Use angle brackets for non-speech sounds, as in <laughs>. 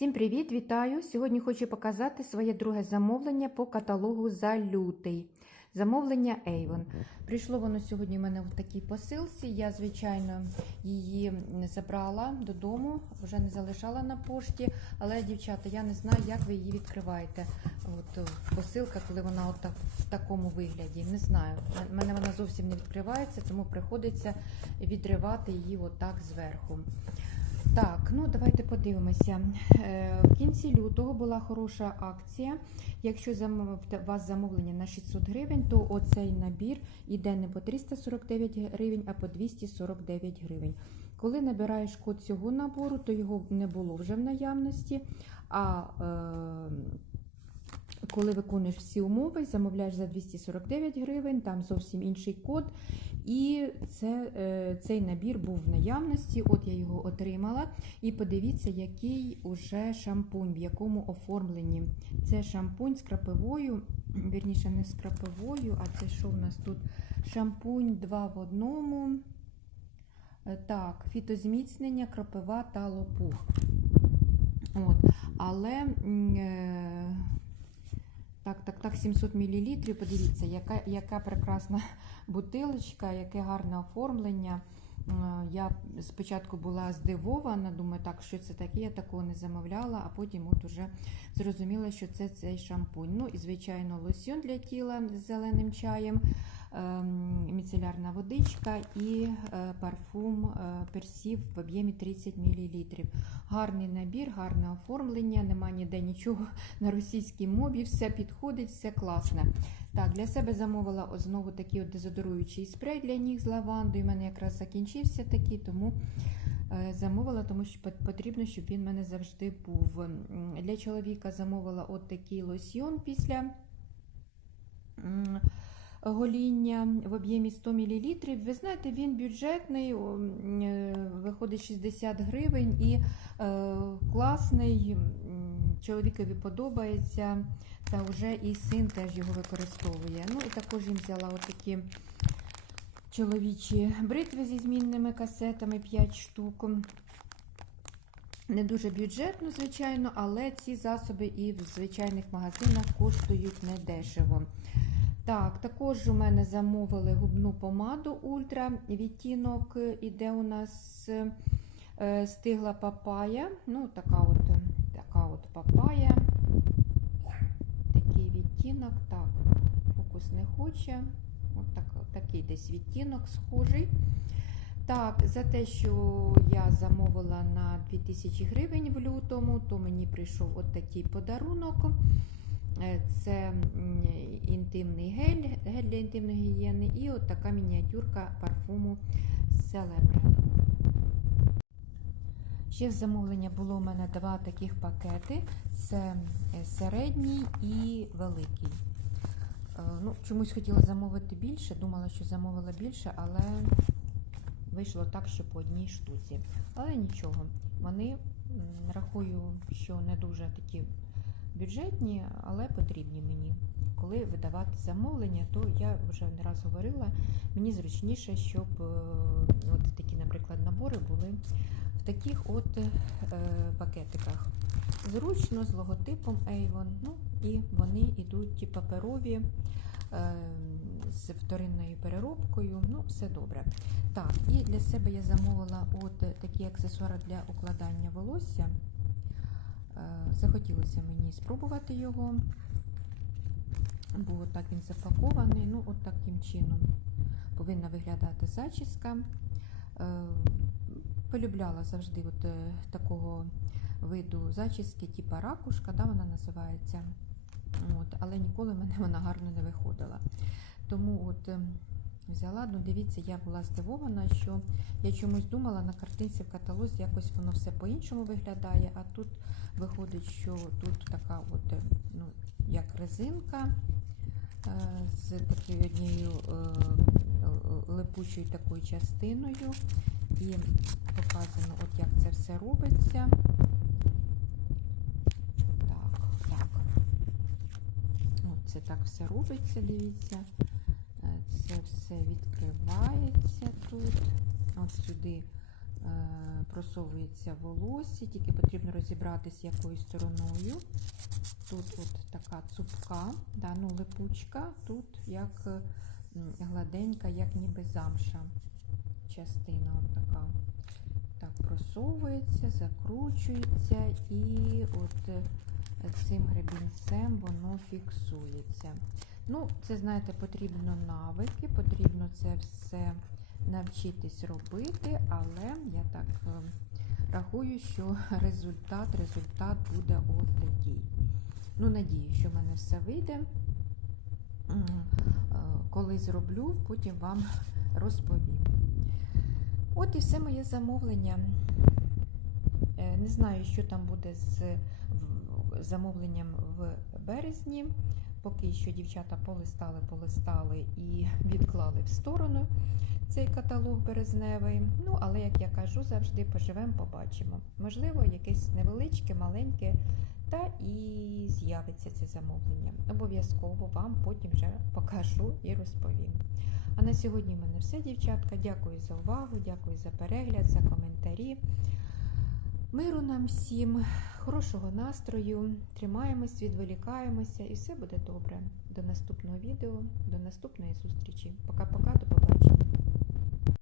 Всім привіт, вітаю! Сьогодні хочу показати своє друге замовлення по каталогу за лютий. Замовлення Avon. Прийшло воно сьогодні в мене в такій посилці. Я, звичайно, її забрала додому, вже не залишала на пошті. Але, дівчата, я не знаю, як ви її відкриваєте. От е, посилка, коли вона от так, в такому вигляді. Не знаю. У мене вона зовсім не відкривається, тому приходиться відривати її отак зверху. Так, ну давайте подивимося. Е, В кінці лютого була хороша акція. Якщо у вас замовлення на 600 гривень, то оцей набір йде не по 349 гривень, а по 249 гривень. Коли набираєш код цього набору, то його не було вже в наявності. А е, коли виконуєш всі умови, замовляєш за 249 гривень, там зовсім інший код. І це, е, цей набір був в наявності. От я його отримала. І подивіться, який уже шампунь, в якому оформленні. Це шампунь з крапивою, <clears throat> вірніше, не з крапивою, а це що в нас тут? Шампунь 2 в одному. Е, Так, фітозміцнення, крапива та лопух. От. Але е, так, так, так, 700 мл. Подивіться, яка, яка прекрасна <laughs> бутилочка, яке гарне оформлення. Е, Я спочатку була здивована, думаю, так, що це таке, я такого не замовляла, а потім от уже зрозуміла, що це цей шампунь. Ну і, звичайно, лосьон для тіла з зеленим чаєм, міцелярна водичка і е, парфум е, персів в об'ємі 30 мл. Гарний набір, гарне оформлення, нема ніде нічого <laughs> на російській мові, все підходить, все класне. Так, для себе замовила знову такий от дезодоруючий спрей для ніг з лавандою. У мене якраз закінчився такий, тому е, замовила, тому що потрібно, щоб він в мене завжди був. Для чоловіка замовила от такий лосьйон після гоління в об'ємі 100 мл. Ви знаєте, він бюджетний, е, виходить 60 гривень і е, класний. Чоловікові подобається. Та вже і син теж його використовує. Ну і також їм взяла отакі чоловічі бритви зі змінними касетами 5 штук. Не дуже бюджетно, звичайно, але ці засоби і в звичайних магазинах коштують недешево. Так, також у мене замовили губну помаду Ультра. Відтінок іде у нас е, стигла папая. Ну, така от, така от папая такий відтінок. Так, фокус не хоче. От так, такий десь відтінок схожий. Так, за те, що я замовила на 2000 гривень в лютому, то мені прийшов от такий подарунок. Е, Це інтимний гель, гель для інтимної гігієни і от така мініатюрка парфуму Celebre. Ще в замовлення було у мене два таких пакети: це е, середній і великий. Е, Ну, чомусь хотіла замовити більше, думала, що замовила більше, але вийшло так, що по одній штуці. Але нічого, вони рахую, що не дуже такі бюджетні, але потрібні мені. Коли видавати замовлення, то я вже не раз говорила, мені зручніше, щоб е, от такі, наприклад, набори були в таких от е, пакетиках. Зручно з логотипом Avon. Ну і вони йдуть паперові е, з вторинною переробкою. Ну, все добре. Так, і для себе я замовила от такі аксесуари для укладання волосся. Захотілося мені спробувати його, бо так він запакований. Ну, от таким чином повинна виглядати зачіска. Е, полюбляла завжди от е, такого виду зачіски, типу ракушка, да, вона називається. От, але ніколи мене вона гарно не виходила. Тому от е, взяла, ну дивіться, я була здивована, що я чомусь думала на картинці в каталозі, якось воно все по-іншому виглядає, а тут виходить, що тут така от, е, ну, як резинка е, з такою однією е, липучою такою частиною. І показано, от як це все робиться. Так, так. От це так все робиться, дивіться. Е, Це все відкривається тут. От сюди просовується волосся, тільки потрібно розібратися якою стороною. Тут от така цупка, да, ну, липучка, тут як е, гладенька, як ніби замша частина от така. Так, просовується, закручується і от е, цим гребінцем воно фіксується. Ну, це, знаєте, потрібно навики, потрібно це все навчитись робити, але я так е, рахую, що <laughs> результат, результат буде от такий. Ну, надію, що в мене все вийде. Е, Коли зроблю, потім вам <laughs> розповім. От і все моє замовлення. Е, Не знаю, що там буде з замовленням в березні. Поки що дівчата полистали, полистали і відклали в сторону цей каталог березневий. Ну, але, як я кажу, завжди поживемо, побачимо. Можливо, якесь невеличке, маленьке, та і з'явиться це замовлення. Обов'язково вам потім вже покажу і розповім. А на сьогодні в мене все, дівчатка. Дякую за увагу, дякую за перегляд, за коментарі. Миру нам всім, хорошого настрою. Тримаємось, відволікаємося і все буде добре. До наступного відео, до наступної зустрічі. Пока-пока, до побачення.